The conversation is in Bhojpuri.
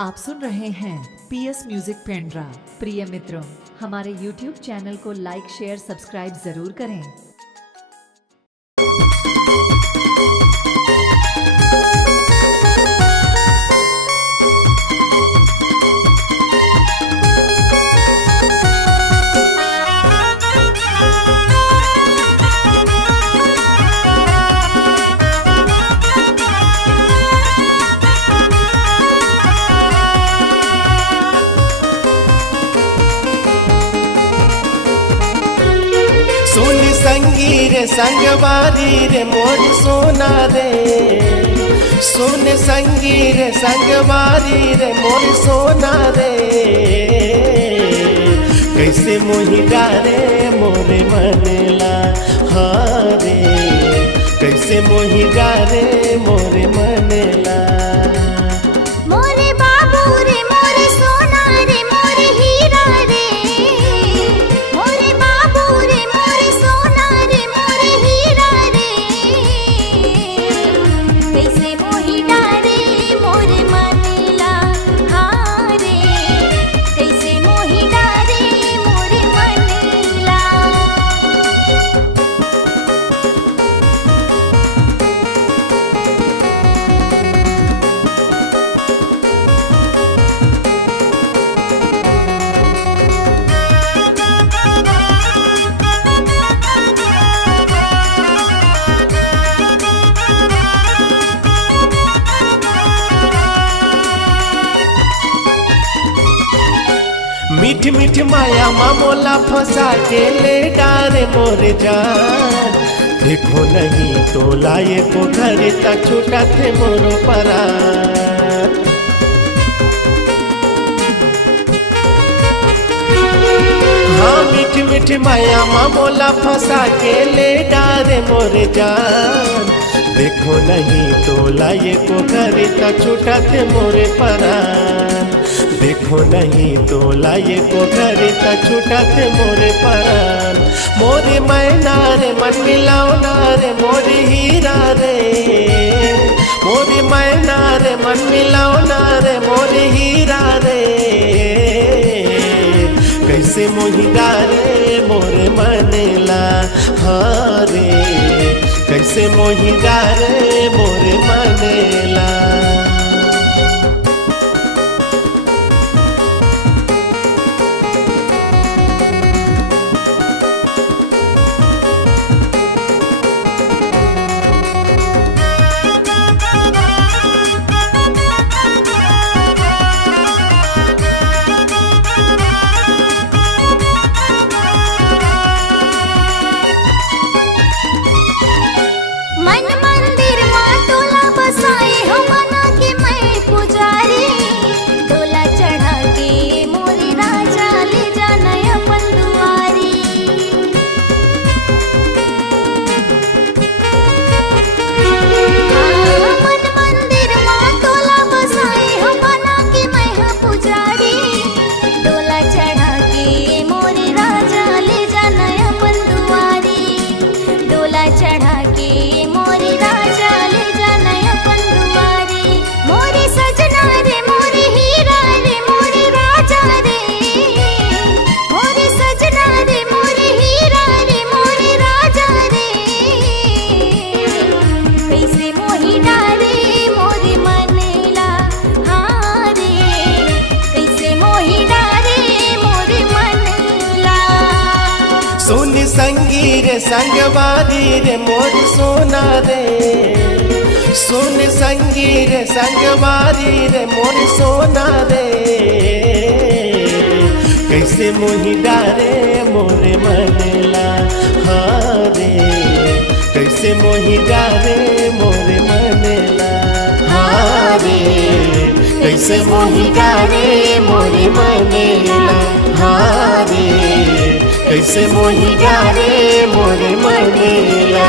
आप सुन रहे हैं पीएस म्यूजिक पेंड्रा। प्रिय मित्रों, हमारे YouTube चैनल को लाइक शेयर सब्सक्राइब जरूर करें। सुन संगी रे संगवारी रे मोर सोना रे, सुन संगी रे संगवारी रे मोर सोना रे, कैसे मोहि डारे मोरे मनला हारे, कैसे मोहि डारे मोरे मनला। मोरे बाबू रे मोरे सोना रे मोरे हीरा रे, मोरे बाबू रे मोरे सोना रे मोरे हीरा रे, कैसे मोहि डारे मोरे मनला हारे, कैसे मोहि डारे मोरे मनला। मीठ मीठ माया मामोला फंसा के ले डारे मोरे जान, देखो नहीं तो लाए को घर तक छूटा थे मोरो परान। हाँ मीठ मीठ माया मामोला फंसा के ले डारे मोरे जान, देखो नहीं तो लाए को घर तक छूटा थे मोरे परान, देखो नहीं तो लाए को घर तक छूटा थे मोरे परान। मोरे मैना रे मन मिलाओ ना रे मोरे हीरा रे, मोरे मैना रे मन मिलाओ ना रे मोरे हीरा रे, कैसे मोहि डारे मोरे मनला हारे, कैसे मोहि डारे मोरे मनला। मन मंदिर माँ तोला बसाए हो बना के मैं पुजारी, तोला चढ़ा के मोरे राजा ले जाना अपन दुआरी। मन मंदिर माँ तोला बसाए हो बना के मैं हाँ पुजारी, तोला चढ़ा के मोरे राजा ले जाना अपन दुआरी, डोला चढ़ा के मोरे राजा ले जाना अपन दुआरी। मोरे सजना रे मोरे हीरा रे मोरे राजा रे, मोरे सजना रे मोरे हीरा रे मोरे राजा रे, कैसे मोहि डारे मोरे मनला हारे, कैसे मोहि डारे मोरे मनला। सुन संगी रे संगवारी रे मोर सोना रे, सुन संगी रे संगवारी रे मोर सोना रे, कैसे मोहि डारे मोरे मनला हारे, कैसे मोहि डारे मोरे मनला हारे, कैसे मोहि डारे मोरे मनला हारे, कैसे मोहि डारे मोरे मनला।